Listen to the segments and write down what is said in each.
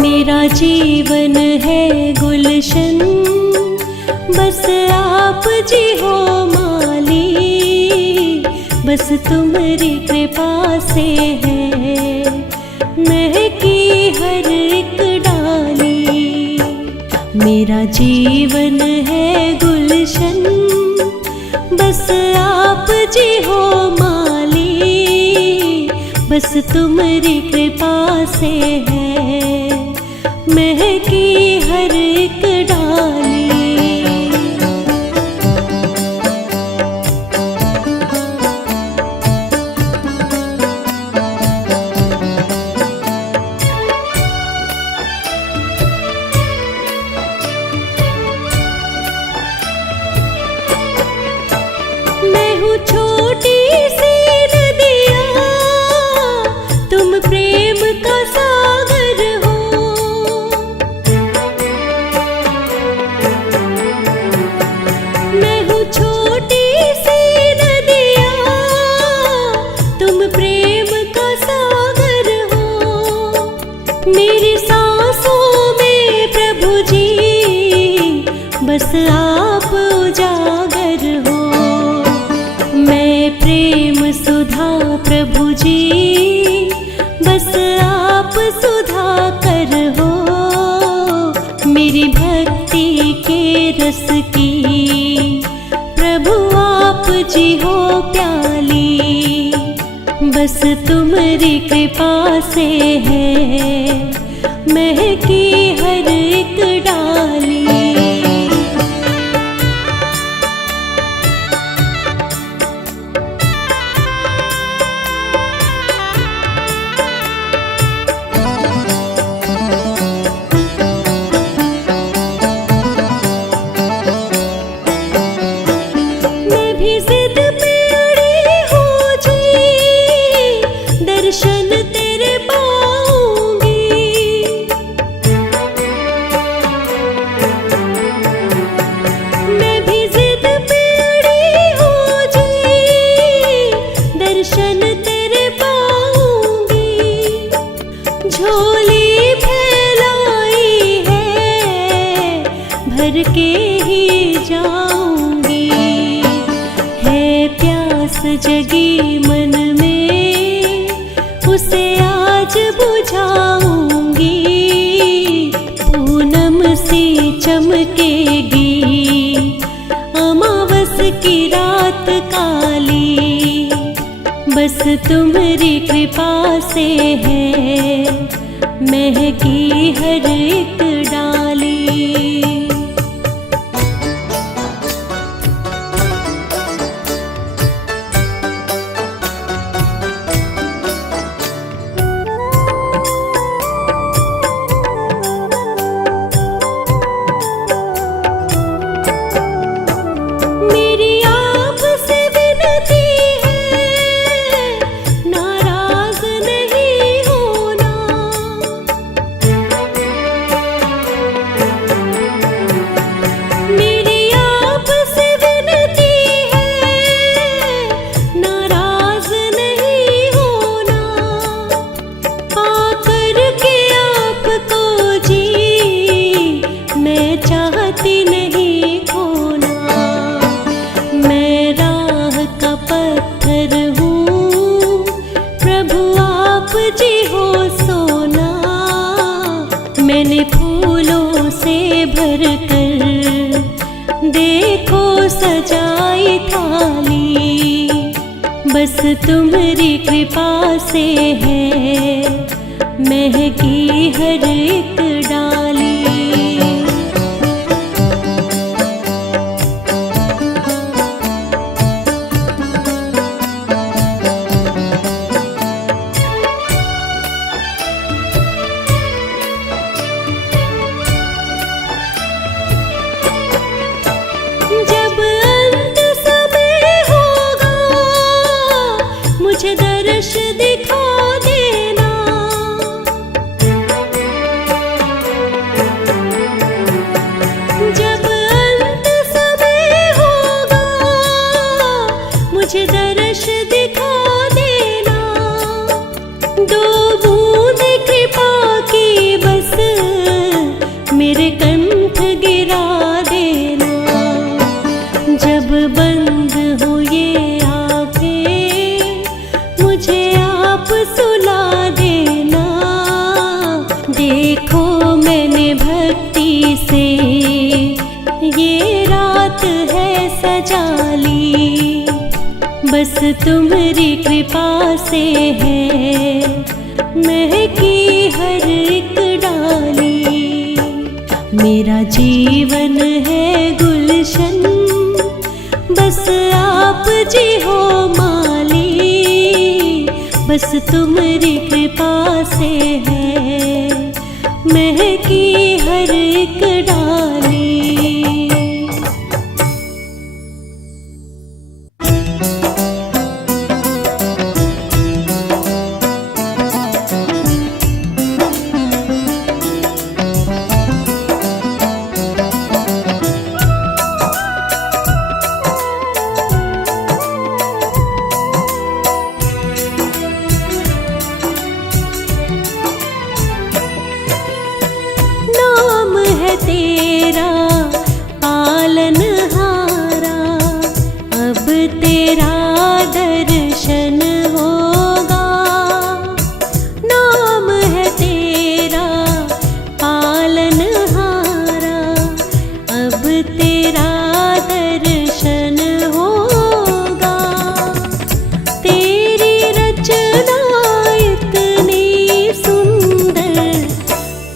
मेरा जीवन है गुलशन, बस आप जी हो माली। बस तुम्हारी कृपा से है महकी हर एक डाली। मेरा जीवन है गुलशन, बस आप जी हो माली। बस तुम्हारी कृपा से है महकी हर एक डाली। मैं हूँ छोटी सी नदिया, तुम प्रेम का सागर हो। मैं हूँ छोटी सी नदिया, तुम प्रेम का सागर हो। मेरी सांसों में प्रभु जी बस आप उजागर हो। मैं प्रेम सुधा प्रभु जी, बस आप सुधा कर हो। मेरी भक्ति के रस की प्रभु आप जी हो प्याली। बस तुम्हारी कृपा से है महकी हर एक डाली। दर्शन तेरे पाऊंगी, मैं भी जिद पे अड़ी हूँ जी। दर्शन तेरे पाऊंगी, झोली फैलाई है भर के ही जाऊंगी। है प्यास जगी मन में, उसे आज बुझाऊंगी। पूनम सी चमकेगी अमावस की रात काली। बस तुम्हारी कृपा से है महकी हर एक डाली। मैंने फूलों से भर कर देखो सजाई थाली। बस तुम्हारी कृपा से है महकी हर एक डाली। मुझे दर्श दिखा देना, तुम्हारी कृपा से है महकी हर एक डाली। मेरा जीवन है गुलशन, बस आप जी हो माली। बस तुम्हारी कृपा से है महकी हर एक डाली। तेरा पालनहारा, अब तेरा दर्शन होगा। नाम है तेरा पालनहारा, अब तेरा दर्शन होगा। तेरी रचना इतनी सुंदर,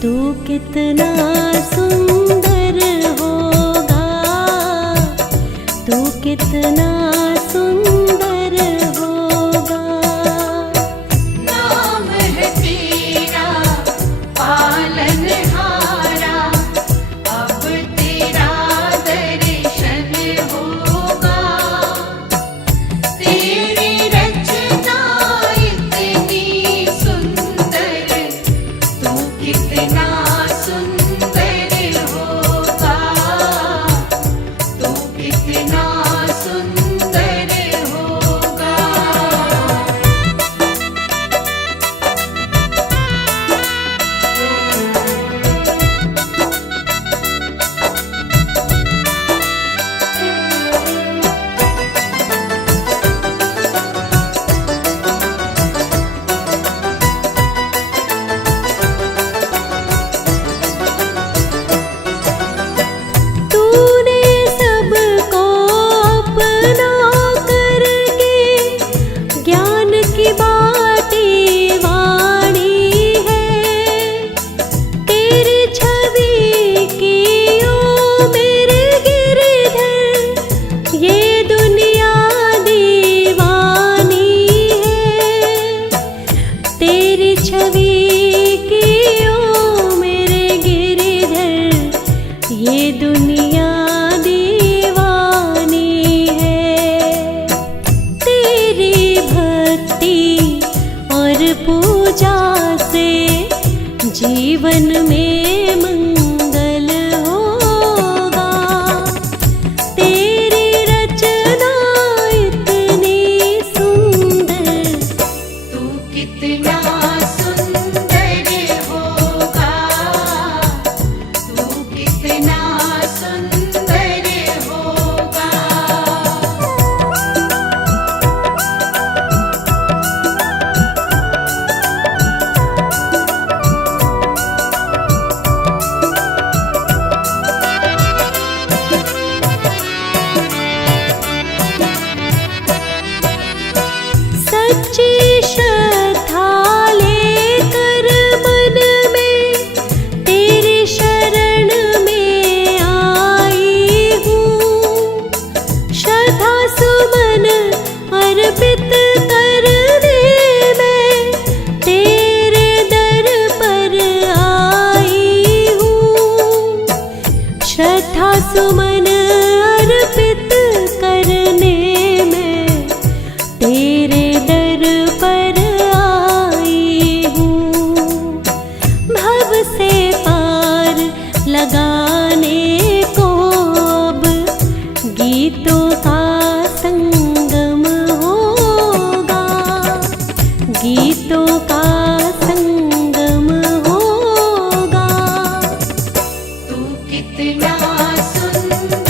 तू कितना सुंदर होगा, तू कितना सुंदर होगा। नाम है तेरा पालनहारा, अब तेरा दर्शन होगा। तेरी रचना इतनी सुंदर, तू कितना सुंदर होगा, तू कितना सुंदर होगा। तूने सबको अपना करके ज्ञान की बाटी वाणी है। तेरी छवि की ओ मेरे गिरधर, ये दुनिया दीवानी है। तेरी छवि की ओ मेरे गिरधर, ये दुनिया दीवानी है। तेरी भक्ति और पूजा से जीवन में मंगल होगा। तेरी रचना इतनी सुंदर, तू कितना सुंदर होगा, तू कितना सुंदर होगा। सच्ची श्रद्धा लेकर मन में तेरी शरण में आई हूँ। श्रद्धा सुमन अर्पित करने में तेरे दर पर आई हूँ। श्रद्धा सुमन अर्पित करने में तेरे दर पर आई हूँ। भव से पार लगाने को अब गीतों का संगम होगा, गीतों का संगम होगा। तू कितना सुंदर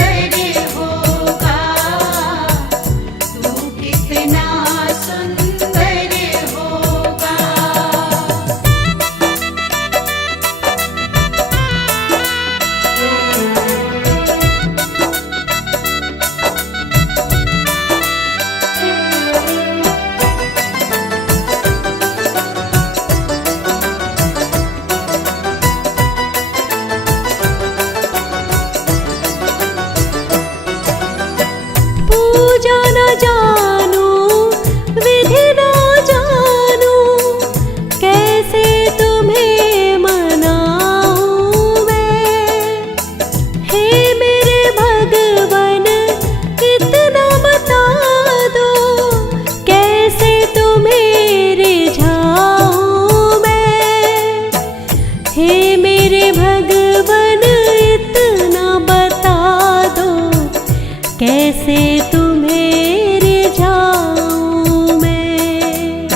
कैसे तुम्हें रिझाऊं मैं।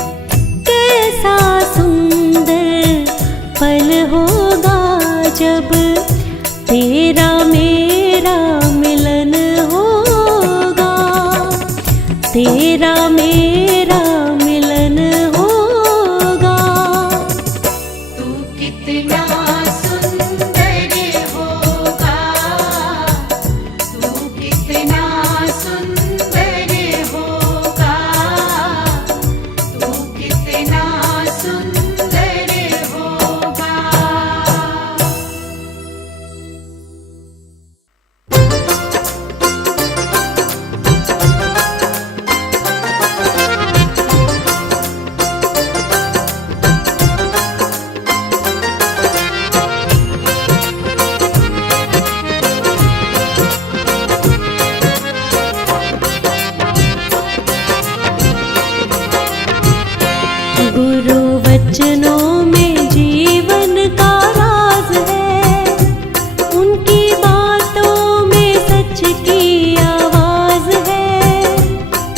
कैसा सुंदर पल होगा जब तेरा मेरा मिलन होगा, तेरा मेरा मिलन होगा। तू कितना सुंदर होगा, तू कितना सुंदर होगा, तू कितना सुंदर होगा। गुरु वचनों में जीवन का राज है, उनकी बातों में सच की आवाज है,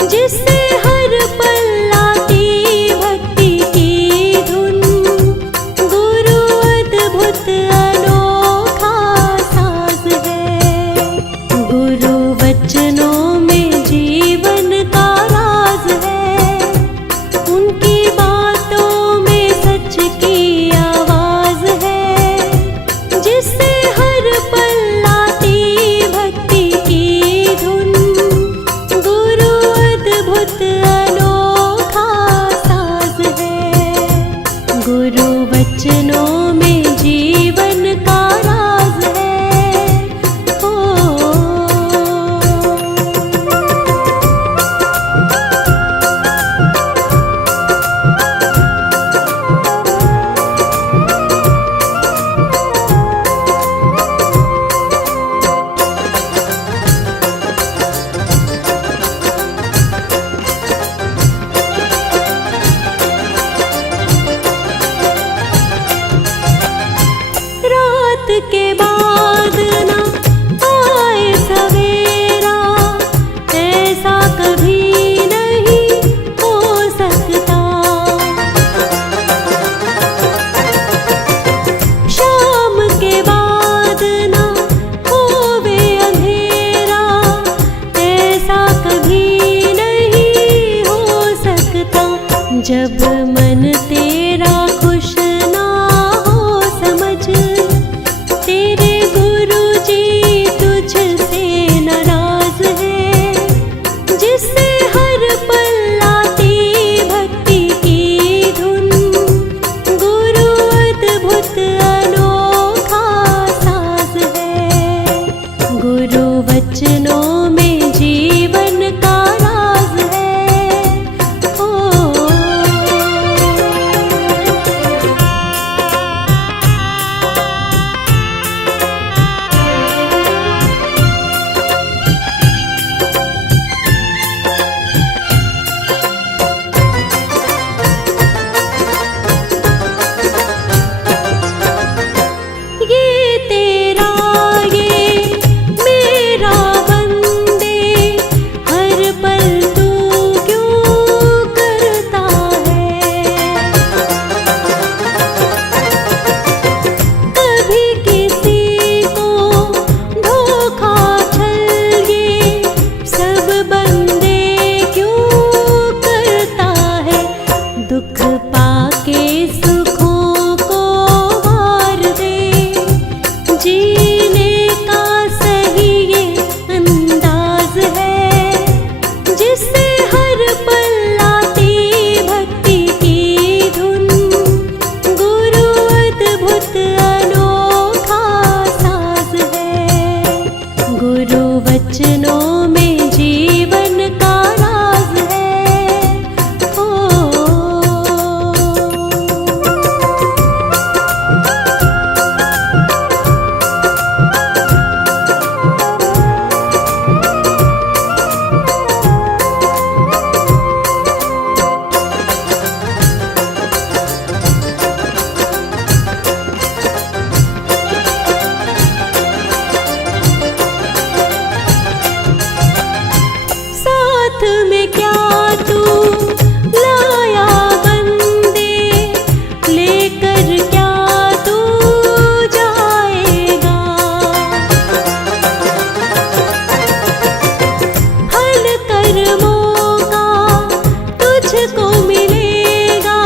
जिससे हर पल आती भक्ति की धुन। गुरु अद्भुत अनोखा साज है। गुरु वचनों में जीवन का राज है, उनकी बातों में सच की आवाज है, जिससे हर पल आती भक्ति की धुन। गुरु अद्भुत अनोखा साज है। गुरु वचनों में जीवन का राज है। ओ रात के बाद ना आए सवेरा, ऐसा कभी नहीं हो सकता। शाम के बाद ना होवे अंधेरा, ऐसा कभी नहीं हो सकता। जब मन तेरा खुश ना हो समझ, तेरे गुरु जी तुझसे नाराज है, जिससे हर पल आती भक्ति की धुन। गुरु अद्भुत अनोखा साज है। गुरु वचनों में जीवन का राज है। ओ ये तेरा ये मेरा बंदे, हर पल तू क्यों करता है। कभी किसी को धोखा छल ये सब बंदे क्यों करता है। दुख पाके सुखों को हार दे, जीने का सही ये अंदाज है, जिससे हर पल आती भक्ति की धुन। गुरु अद्भुत अनोखा साज है। गुरु वचनों में जीवन का राज है। ओ कर क्या तू जाएगा। हर कर्मों का तुझको मिलेगा,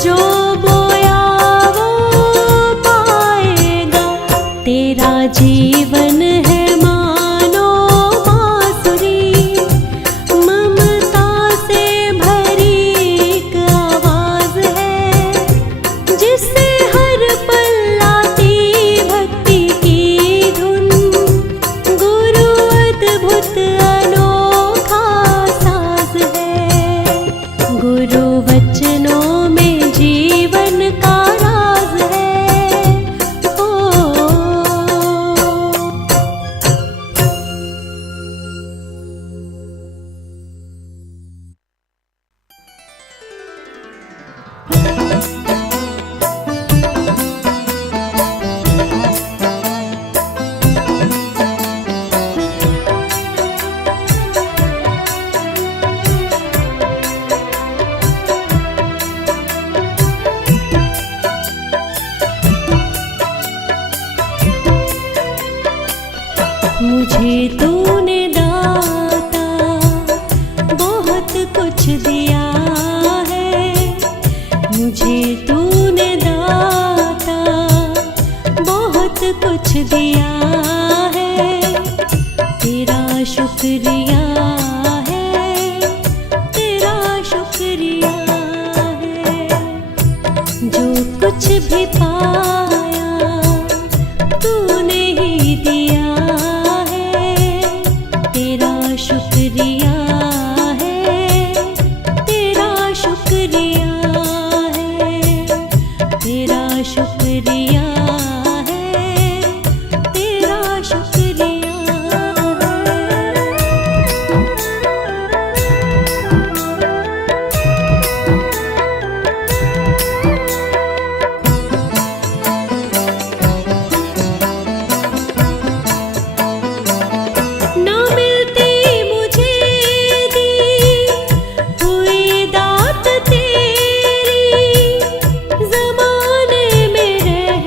जो बोया वो पाएगा। तेरा जीवन है मानो बांसुरी, ममता से भरी एक आवाज है, जिससे हर पल आती भक्ति की धुन। गुरु अद्भुत अनोखा साज है, गुरु वचनों में जीवन का राज है। ओ मुझे तूने दाता बहुत कुछ दिया है, मुझे तूने दाता बहुत कुछ दिया है। तेरा शुक्रिया है, तेरा शुक्रिया है। जो कुछ भी पाया तूने ही दिया है। तेरा शुक्रिया है, तेरा शुक्रिया है। तेरा शुक्रिया है, तेरा शुक्रिया ना मिलती मुझे दी हुई दात तेरी, ज़माने में रह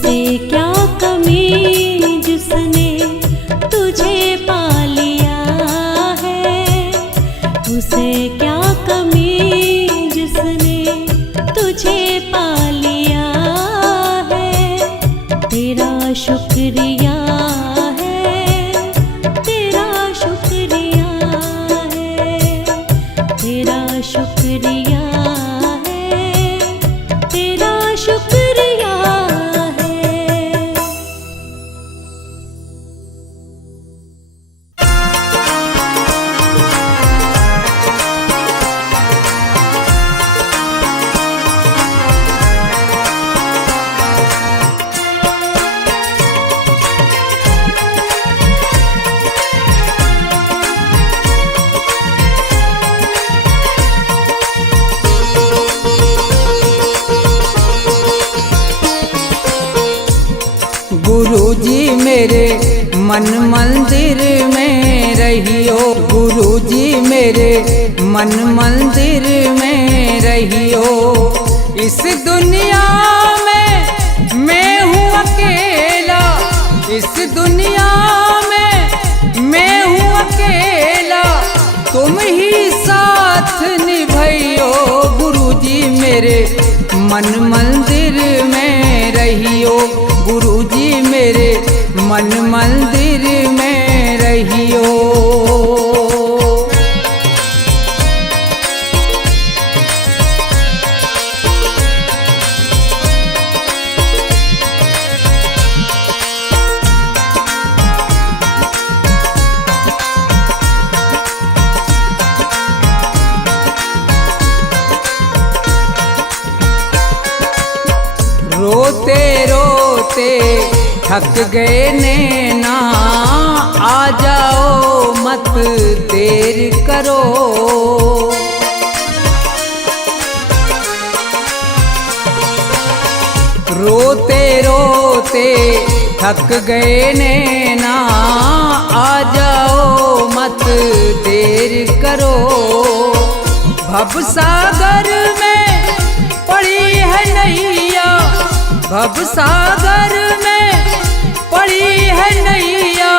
उसे क्या कमी जिसने तुझे पा लिया है, उसे क्या कमी जिसने तुझे पा लिया है। तेरा शुक्रिया है, तेरा शुक्रिया है, तेरा शुक्रिया है, तेरा शुक्रिया है। गुरुजी मेरे मन मंदिर में रहियो, गुरुजी मेरे मन मंदिर में रहियो। इस दुनिया में मैं हूँ अकेला, इस दुनिया में मैं हूँ अकेला, तुम ही साथ निभाइयो। गुरुजी मेरे मन मंदिर में रहियो, गुरुजी मेरे मन मंदिर में रहियो। रोते रोते थक गए नैना, आ जाओ मत देर करो। रोते रोते थक गए नैना, आ जाओ मत देर करो। भवसागर में पड़ी है नैया, भवसागर में पड़ी है नैया,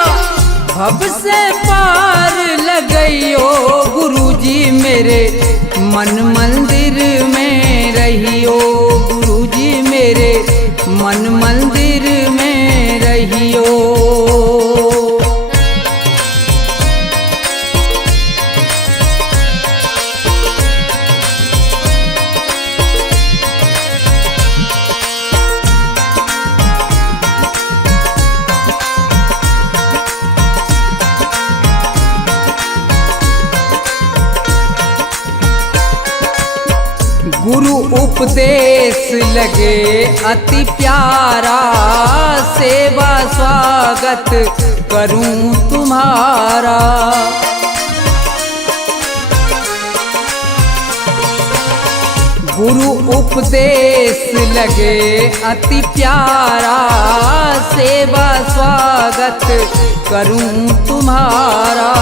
भव से पार लगइयो। गुरुजी मेरे मन मंदिर में रहियो, गुरुजी मेरे मन मंदिर में रहियो। गुरु उपदेश लगे अति प्यारा, सेवा स्वागत करूं तुम्हारा। गुरु उपदेश लगे अति प्यारा, सेवा स्वागत करूं तुम्हारा।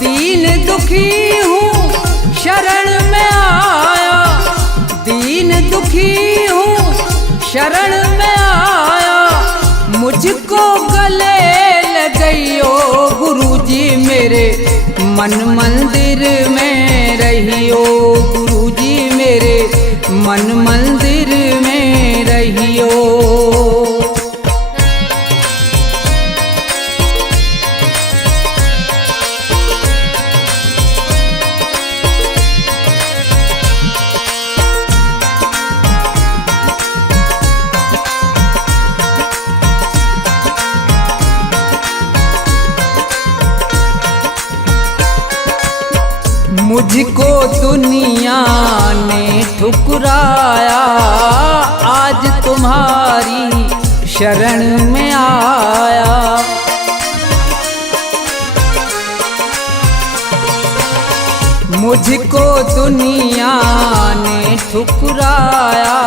दीन दुखी हूँ शरण में आया, दीन दुखी हूँ शरण में आया, मुझको गले लगइयो। गुरुजी मेरे मन मंदिर में रहियो, गुरुजी मेरे मन मंदिर में रहियो। मुझको दुनिया ने ठुकराया, आज तुम्हारी शरण में आया। मुझको दुनिया ने ठुकराया,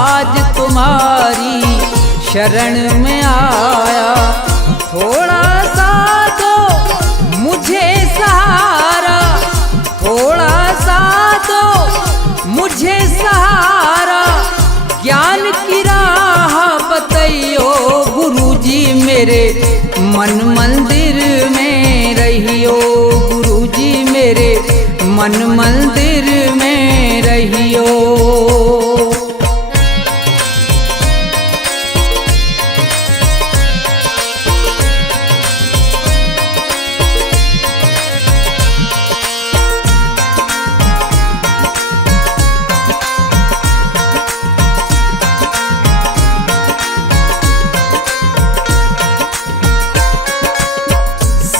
आज तुम्हारी शरण में आया। थोड़ा सा दो मुझे सहारा, थोड़ा सा दो मुझे सहारा, ज्ञान की राह मेरे मन मंदिर में रहियो, गुरुजी मेरे मन मंदिर में रहियो।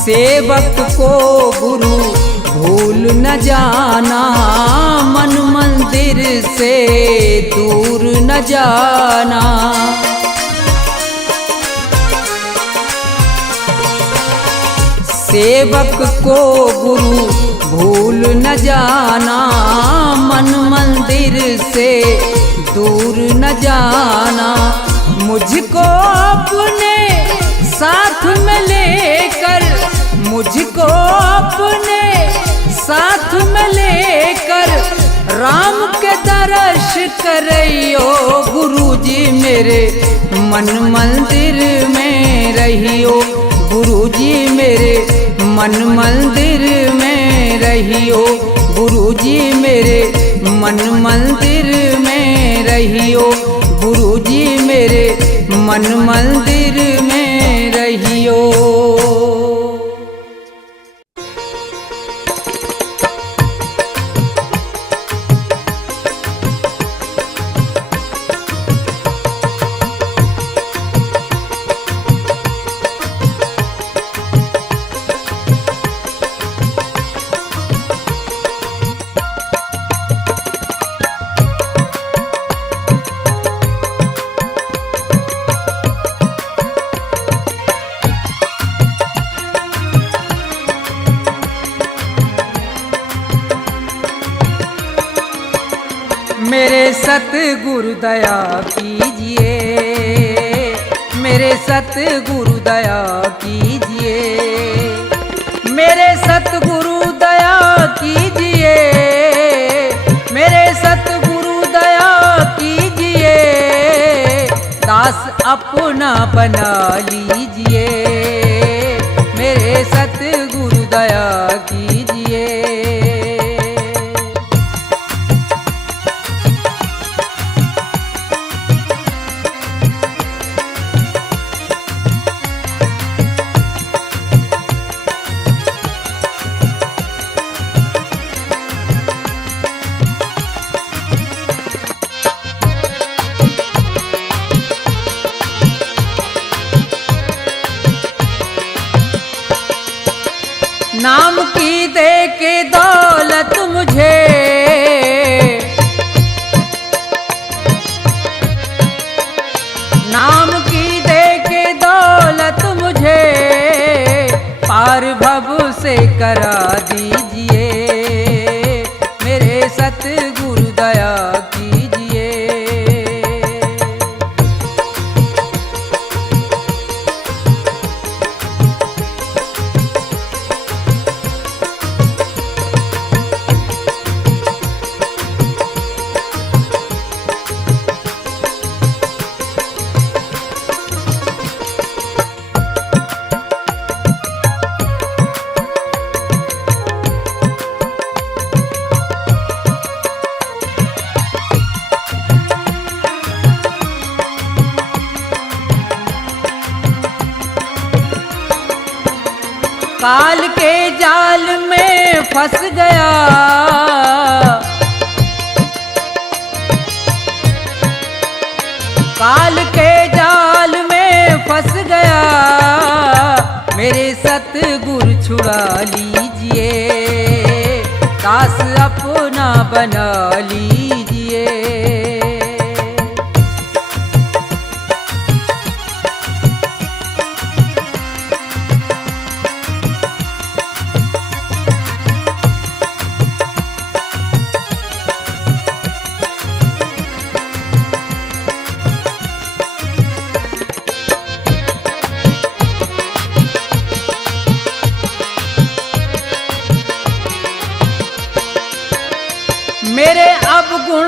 सेवक को गुरु भूल न जाना, मन मंदिर से दूर न जाना। सेवक को गुरु भूल न जाना, मन मंदिर से दूर न जाना। मुझको अपने साथ में लेकर, मुझको अपने साथ में लेकर राम के दर्श करियो, गुरुजी मेरे मन मंदिर में रहियो, गुरुजी मेरे मन मंदिर में रहियो, गुरुजी मेरे मन मंदिर में रहियो, गुरुजी मेरे मन मंदिर में रहियो। मेरे सतगुरु दया कीजिए, मेरे सतगुरु दया कीजिए, मेरे सतगुरु दया कीजिए, मेरे सतगुरु दया कीजिए। दास अपना बना लीजिए, मेरे सतगुरु दया कीजिए। नाम की दे के दौलत मुझे, नाम की दे के दौलत मुझे पार भव से करा दीजिए, मेरे सतगुरु दया कीजिए। काल के जाल में फंस गया, काल के जाल में फंस गया, मेरे सतगुरु छुड़ा लीजिए, दास अपना बना लीजिए। मेरे अब गुण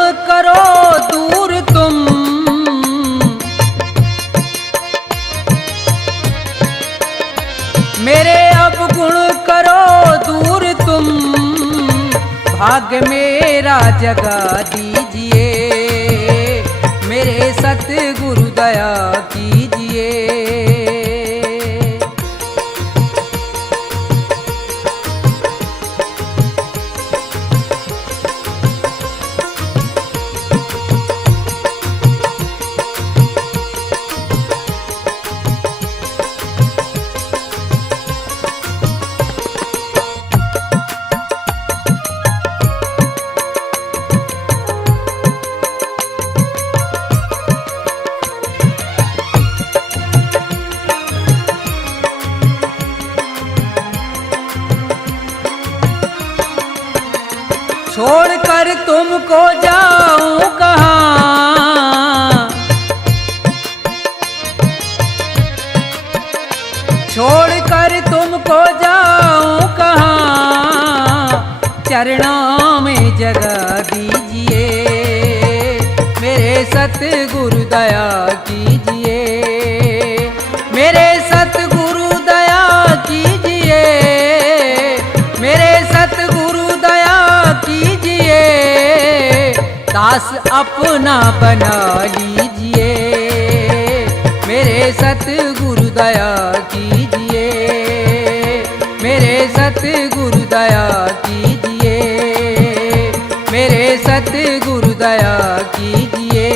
जगा दीजिए, मेरे सतगुरु दया कीजिए। छोड़कर तुमको जाऊं कहाँ, छोड़कर तुमको जाऊं कहाँ, चरणों में जगा दीजिए, मेरे सतगुरु दया कीजिए, मेरे सतगुरु दया कीजिए, मेरे सतगुरु दया कीजिए। दास अपना बना लीजिए, मेरे सतगुरु दया कीजिए, मेरे सतगुरु दया कीजिए, मेरे सतगुरु दया कीजिए,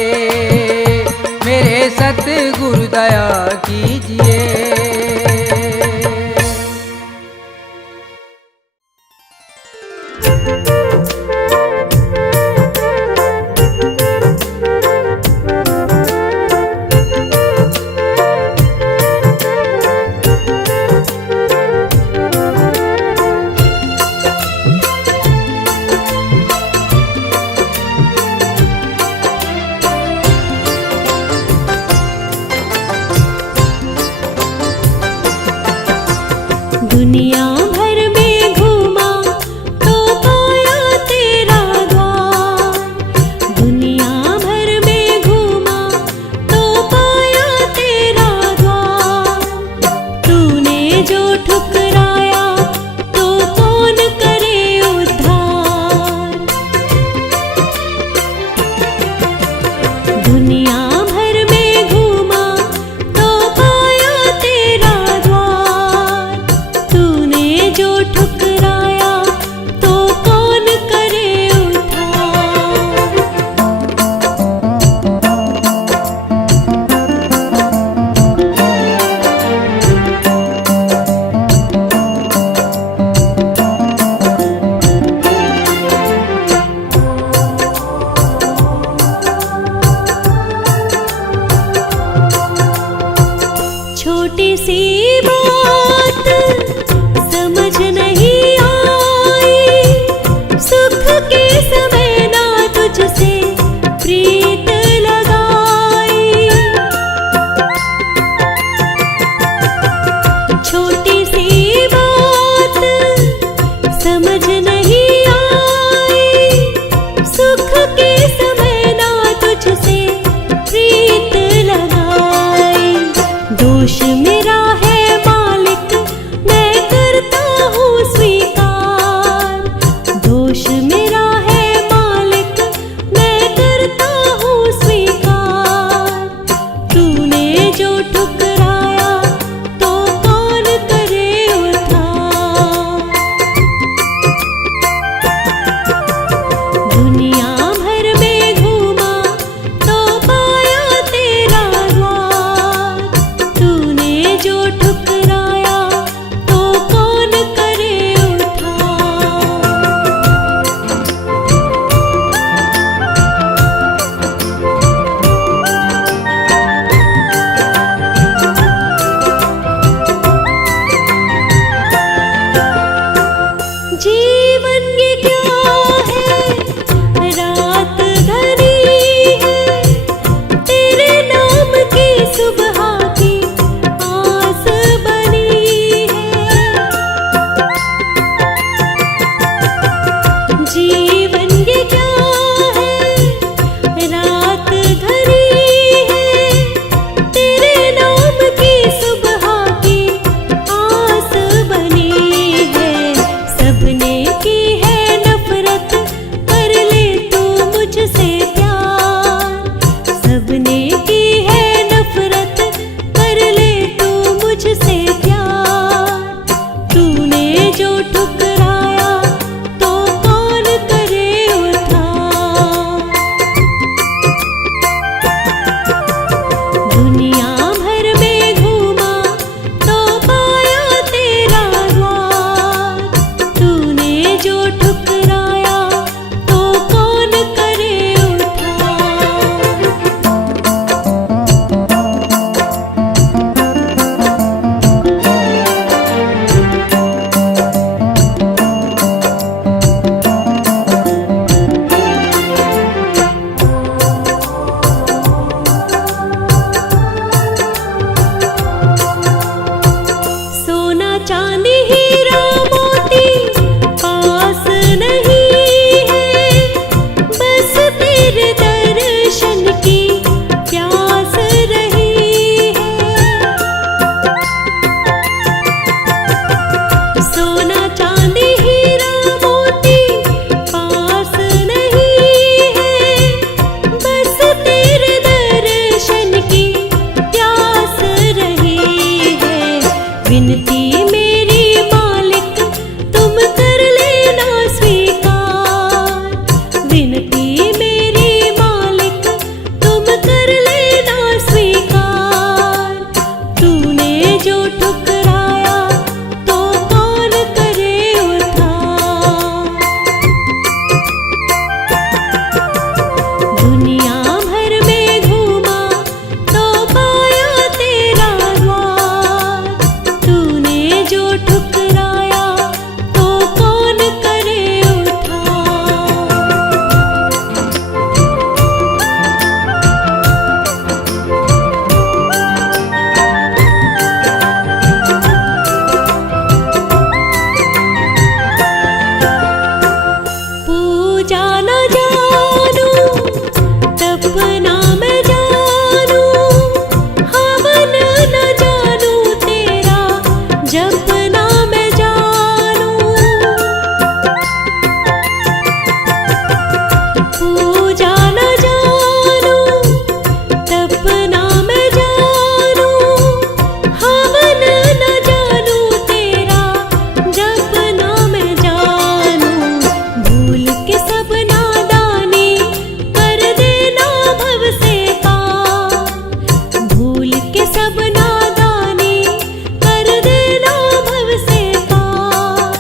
मेरे सतगुरु दया कीजिए। दुनिया भर में घूमा तो पाया तेरा द्वार, दुनिया भर में घूमा तो पाया तेरा द्वार। तूने जो ठुकराया तो कौन करे उद्धार। दुनिया भर में घूमा तो पाया तेरा द्वार, तूने जो ठुकराया तो कौन करे उद्धार। छोटी सी बात समझ नहीं आई, सुख के समय ना तुझसे प्रीत लगाई। छोटी सी बात समझ नहीं आई, सुख के समय ना तुझसे प्रीत लगाई। दोष मेरा है दुनिया भर में घूमा तो पाया तेरा द्वार। तूने जो ठुकराया तो कौन करे उद्धार। सोना चांदी हीरा मोती पास नहीं है, बस तेरे दर्शन की प्यास रही है। सोना चांदी हीरा मोती पास नहीं है, बस तेरे दर्शन की प्यास रही है। विनती मेरी मालिक तुम कर लेना स्वीकार। विनती मेरी मालिक तुम कर लेना स्वीकार। तूने जो ठुकराया तो कौन करे उद्धार। दुनिया भर में घूमा तो पाया तेरा द्वार। तूने जो ठुकराया तो कौन करे उद्धार। पूजा न जानू तपना मैं जानू, हवन न जानू तेरा जपना मैं जानू। पूजा न जानू तपना मैं जानू, हवन न जानू तेरा जपना मैं जानू। भूल के सब नादानी कर देना भव से पार। भूल के सब नादानी कर देना भव से पार।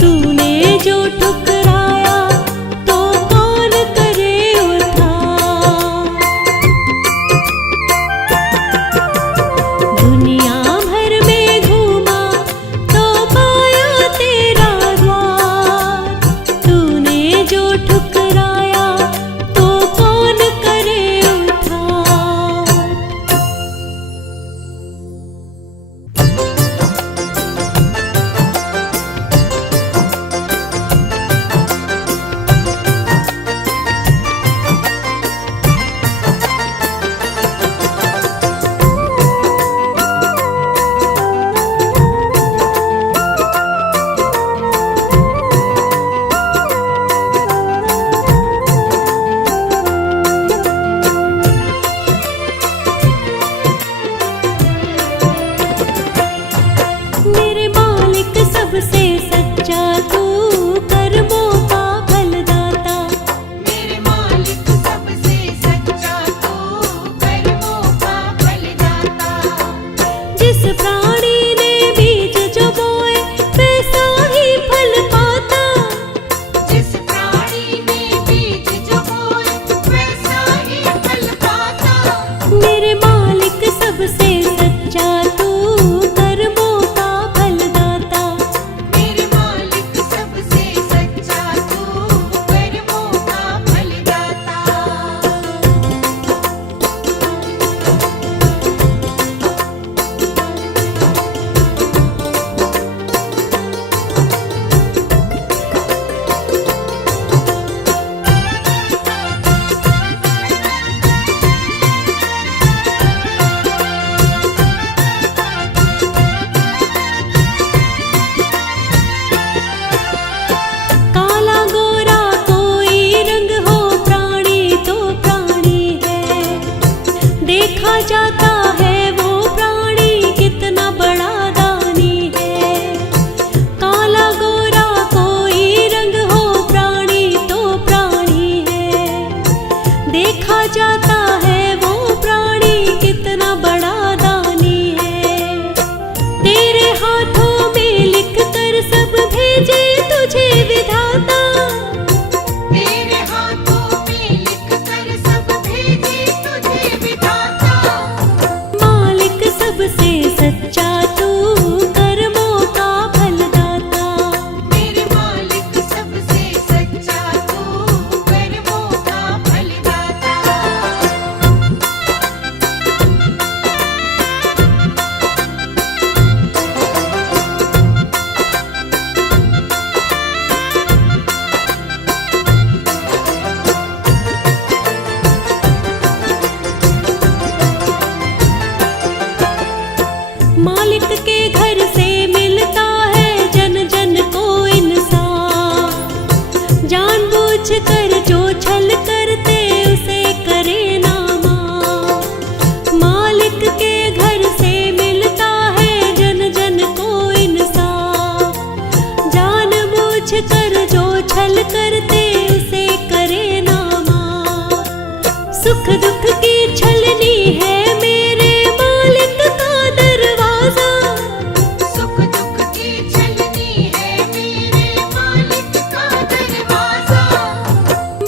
तूने जो ठुकराया तो कौन करे उद्धार। दुनिया भर में घूमा तो पाया तेरा द्वार। तूने जो ठुकराया तो कौन करे उद्धार। मेरे मालिक सबसे सच्चा तू कर्मों का फलदाता। मेरे मालिक सबसे सच्चा तू कर्मों का फलदाता। जिस प्राणी ने बीज जो बोए वैसा ही फल पाता। जिस प्राणी ने बीज जो बोए वैसा ही फल पाता। मेरे मालिक सबसे सच्चा तू कर्मों का फलदाता। मेरे मालिक सबसे सच्चा तू कर्मों का फलदाता। काला गोरा कोई रंग हो, प्राणी तो प्राणी है। देखा जाता है वो प्राणी कितना बड़ा दानी है। काला गोरा कोई रंग हो, प्राणी तो प्राणी है। देखा जाता है वो प्राणी कितना करते उसे करे ना मार। सुख दुख की छलनी है मेरे मालिक का दरवाजा। सुख दुख की छलनी है मेरे मालिक का दरवाजा।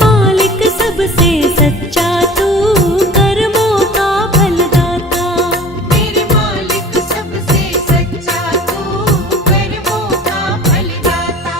मालिक सबसे सच्चा तू कर्मों का फलदाता। मेरे मालिक सबसे सच्चा तू कर्मों का फलदाता।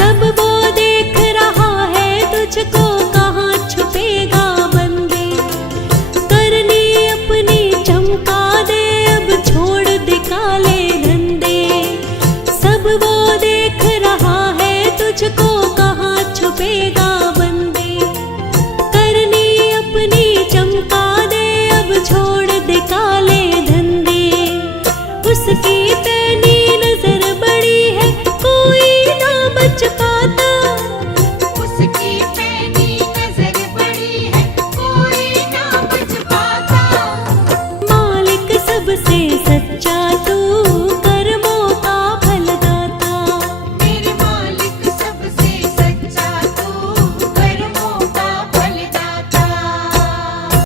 सब वो देख रहा है तुझको, कहाँ छुपेगा बंदे। करनी अपनी चमका दे, अब छोड़ दे काले धंधे। सब वो